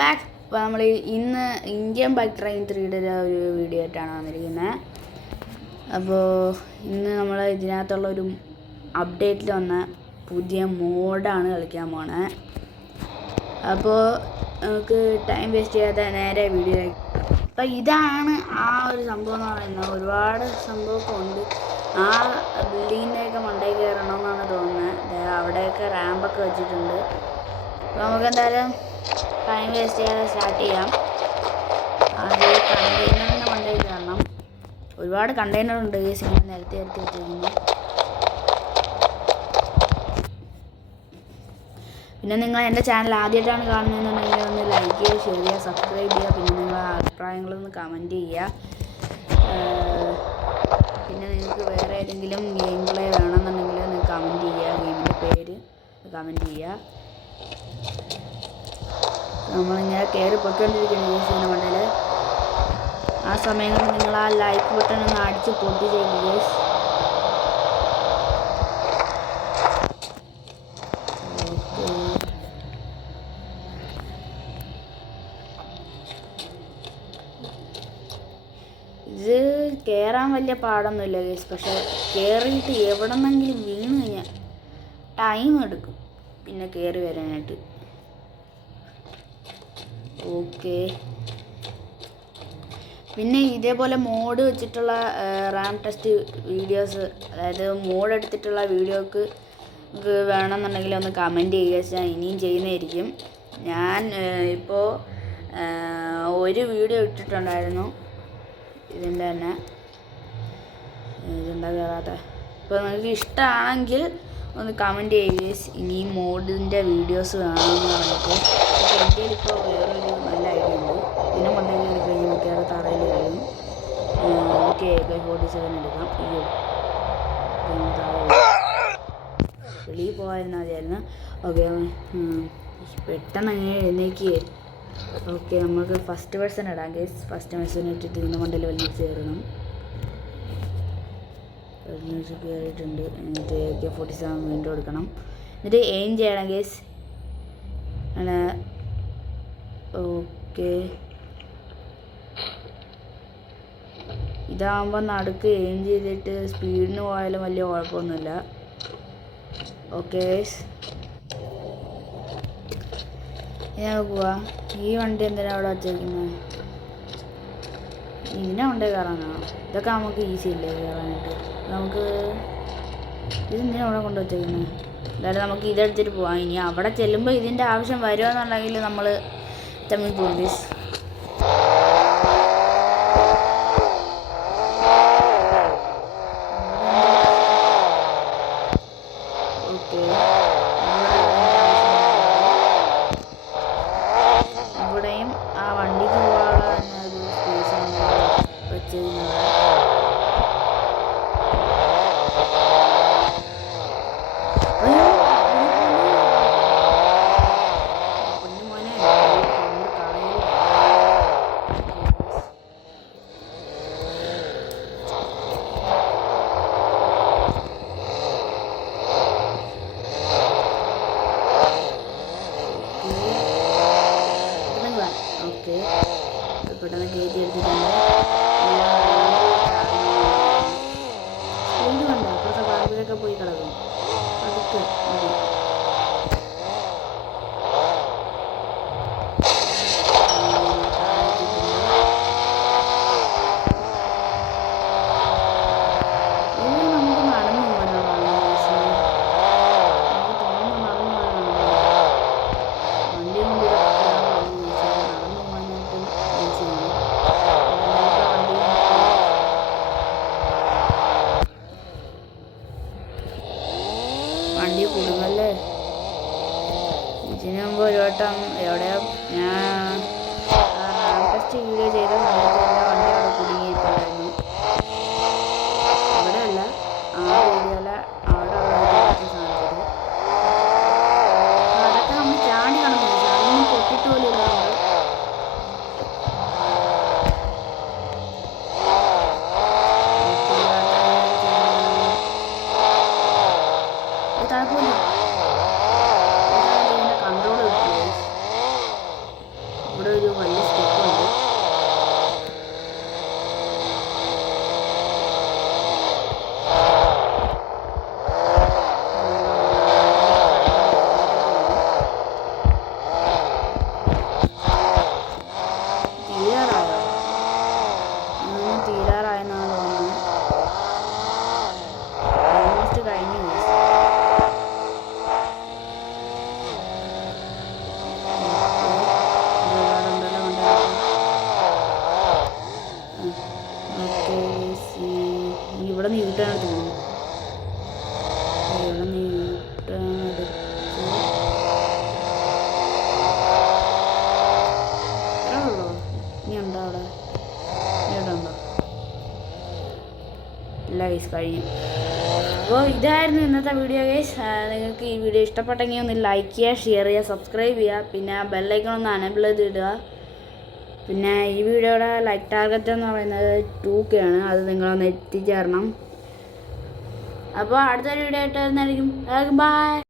Back ഇപ്പോൾ നമ്മൾ ഇന്ന് ഇന്ത്യൻ ബൈക്ക് ട്രെയിൻ 3യുടെ ഒരു വീഡിയോ ആയിട്ടാണ് വന്നിരിക്കുന്നത്. അപ്പോൾ ഇന്ന് നമ്മൾ ഇതിനകത്തുള്ള ഒരു അപ്ഡേറ്റിൽ വന്ന പുതിയ മോഡാണ് കളിക്കാൻ പോണേ. അപ്പോൾ നമുക്ക് ടൈം വേസ്റ്റ് ചെയ്യാതെ നേരെ വീഡിയോ. അപ്പോൾ ഇതാണ് ആ ഒരു സംഭവം എന്ന് പറയുന്നത്. ഒരുപാട് സംഭവമൊക്കെ ഉണ്ട്. ആ ബിൽഡിങ്ങിൻ്റെയൊക്കെ മണ്ടയിൽ കയറണം എന്നാണ് തോന്നുന്നത്. അവിടെയൊക്കെ റാമ്പൊക്കെ വെച്ചിട്ടുണ്ട്. അപ്പോൾ നമുക്ക് എന്തായാലും ടൈം വേസ്റ്റ് ചെയ്യാതെ സ്റ്റാർട്ട് ചെയ്യാം. അത് കണ്ടെയ്നറിൻ്റെ മണ്ടയിൽ കയറണം. ഒരുപാട് കണ്ടെയ്നർ ഉണ്ട് ഈ സിനിമ നിരത്തി വെച്ചിരിക്കുന്നത്. പിന്നെ നിങ്ങൾ എൻ്റെ ചാനൽ ആദ്യമായിട്ടാണ് കാണുന്നതെന്നുണ്ടെങ്കിൽ ഒന്ന് ലൈക്ക് ചെയ്യുക, ഷെയർ ചെയ്യുക, സബ്സ്ക്രൈബ് ചെയ്യുക. പിന്നെ നിങ്ങളുടെ അഭിപ്രായങ്ങളൊന്ന് കമൻറ്റ് ചെയ്യുക. പിന്നെ നിങ്ങൾക്ക് വേറെ ഏതെങ്കിലും ഗെയിം പ്ലേ വേണമെന്നുണ്ടെങ്കിൽ നിങ്ങൾക്ക് കമൻറ്റ് ചെയ്യുക. ഗെയിമിൻ്റെ പേര് കമൻറ്റ് ചെയ്യുക. നമ്മളിങ്ങനെ കയറി പൊയ്ക്കൊണ്ടിരിക്കുന്നു ഈ സിനിമ മണ്ടയിൽ. ആ സമയങ്ങളിൽ നിങ്ങൾ ആ ലൈക്ക് ബട്ടൺ ഒന്ന് അടിച്ച് പൊട്ടി ചെയ്തു ഗൈസ്. ഇത് കയറാൻ വലിയ പാടൊന്നുമില്ല ഗൈസ്. പക്ഷെ കയറിയിട്ട് എവിടെ നിന്നെങ്കിലും വീണ് കഴിഞ്ഞാൽ ടൈം എടുക്കും പിന്നെ കയറി വരാനായിട്ട്. ഓക്കെ, പിന്നെ ഇതേപോലെ മോഡ് വെച്ചിട്ടുള്ള റാം ടെസ്റ്റ് വീഡിയോസ്, അതായത് മോഡ് എടുത്തിട്ടുള്ള വീഡിയോക്ക് വേണമെന്നുണ്ടെങ്കിൽ ഒന്ന് കമൻറ്റ് ചെയ്യുക. വെച്ചാൽ ഇനിയും ചെയ്യുന്നതായിരിക്കും. ഞാൻ ഇപ്പോൾ ഒരു വീഡിയോ ഇട്ടിട്ടുണ്ടായിരുന്നു ഇതിൻ്റെ തന്നെ. ഇതെന്താ കയറാത്ത? ഇപ്പോൾ നിങ്ങൾക്ക് ഇഷ്ടമാണെങ്കിൽ ഒന്ന് കമൻറ്റ് ചെയ്യുക ഇനിയും മോഡിൻ്റെ വീഡിയോസ് വേണമെന്ന് പറഞ്ഞിട്ട്. എൻ്റെ ഇപ്പോൾ വേറൊരു നല്ല ഐഡിയ ഉണ്ട്. ഇതിനെ കൊണ്ടുപോയി കയറി കഴിഞ്ഞാൽ മിക്കവാറും തറയിൽ കഴിയും. ഓക്കെ, AK-47 എടുക്കാം. അയ്യോ, വെളിയിൽ പോകാതിരുന്നാൽ മതിയായിരുന്നു. ഓക്കെ, പെട്ടെന്ന് അങ്ങനെ എഴുന്നേക്ക്. ഓക്കെ, നമുക്ക് ഫസ്റ്റ് പേഴ്സൺ ഇടാം ഗൈസ്. ഫസ്റ്റ് പേഴ്സൺ ഇട്ടിട്ട് ഇതിനെ കൊണ്ടല്ലേ വലിച്ച് കയറണം. കയറിയിട്ടുണ്ട്. എന്നിട്ട് AK-47 വീണ്ടും എടുക്കണം. എന്നിട്ട് എയിം ചെയ്യണം ഗൈസ്. ഓക്കെ, ഇതാകുമ്പോൾ നടുക്ക് എയിം ചെയ്തിട്ട് സ്പീഡിന് പോയാലും വലിയ കുഴപ്പമൊന്നുമില്ല. ഓക്കെ, ഞാൻ പോവാ. ഈ വണ്ടി എന്തിനാ അവിടെ വച്ചേക്കുന്നത്? ഇതിനെ കൊണ്ടേ കയറാനാണോ? ഇതൊക്കെ നമുക്ക് ഈസി അല്ലേ കയറാനായിട്ട്. നമുക്ക് ഇതെന്തിനാ അവിടെ കൊണ്ട് വച്ചേക്കുന്നത്? എന്തായാലും നമുക്ക് ഇതെടുത്തിട്ട് പോവാം. ഇനി അവിടെ ചെല്ലുമ്പോൾ ഇതിൻ്റെ ആവശ്യം വരുമെന്നുണ്ടെങ്കിൽ നമ്മൾ തമ്മിൽ പോലീസ്. ഓക്കെ, ഇവിടെയും ആ വണ്ടിക്ക് പോകാനുള്ള തന്നെ ഒരു സ്പേസ് വെച്ചിരുന്നത്. ഓക്കെ, പെട്ടെന്ന് കയറ്റി എടുത്തിട്ടുണ്ട്. സ്പീഡ് വേണ്ട, അപ്പുറത്തെ പറമ്പിലൊക്കെ പോയി കിടക്കും. അതൊക്കെ മതി. വണ്ടി കുടുങ്ങല്ലേ. ഇതിനു മുമ്പ് ഒരു വട്ടം എവിടെയോ ഞാൻ ടെസ്റ്റ് വീഡിയോ ചെയ്ത സമയത്ത് എൻ്റെ വണ്ടി അവിടെ കുടുങ്ങിയിട്ടുണ്ടായിരുന്നു. ഇവിടെ അല്ല, ആ വീഡിയോയില അവിടെ ഉള്ള സാധനത്തിൽ അതൊക്കെ നമ്മൾ ചാടി കണക്കില്ല. അതൊന്നും പൊട്ടിട്ട് പോലും ഇല്ല. കൺട്രോൾ കിട്ടും. അവിടെ ഒരു വലിയ സ്റ്റെപ്പുണ്ട്. തീരാറായെന്നാണ് തോന്നുന്നത്. ഓൾമോസ്റ്റ് കഴിഞ്ഞു. ഇവിടെ നിന്ന് യൂട്ടാണ് തോന്നുന്നു. ഇവിടെ നിന്ന് യൂട്ടാണെടുത്ത് ഇത്രേ ഉള്ളൂ. ഇനി ഉണ്ടോ അവിടെ? ഇവിടെ ഉണ്ടോ? ഇല്ല ഗൈസ്, കഴിഞ്ഞു. അപ്പോൾ ഇതായിരുന്നു ഇന്നത്തെ വീഡിയോ ഗൈസ്. നിങ്ങൾക്ക് ഈ വീഡിയോ ഇഷ്ടപ്പെട്ടെങ്കിൽ ഒന്ന് ലൈക്ക് ചെയ്യുക, ഷെയർ ചെയ്യുക, സബ്സ്ക്രൈബ് ചെയ്യുക. പിന്നെ ബെല്ലൈക്കൺ ഒന്ന് അനേബിൾ ചെയ്തിടുക. പിന്നെ ഈ വീഡിയോയുടെ ലൈക്ക് ടാർഗറ്റ് എന്ന് പറയുന്നത് 2K ആണ്. അത് നിങ്ങളൊന്ന് എത്തിച്ചേരണം. അപ്പോൾ അടുത്തൊരു വീഡിയോ ആയിട്ട് വരുന്നതായിരിക്കും. ബൈ.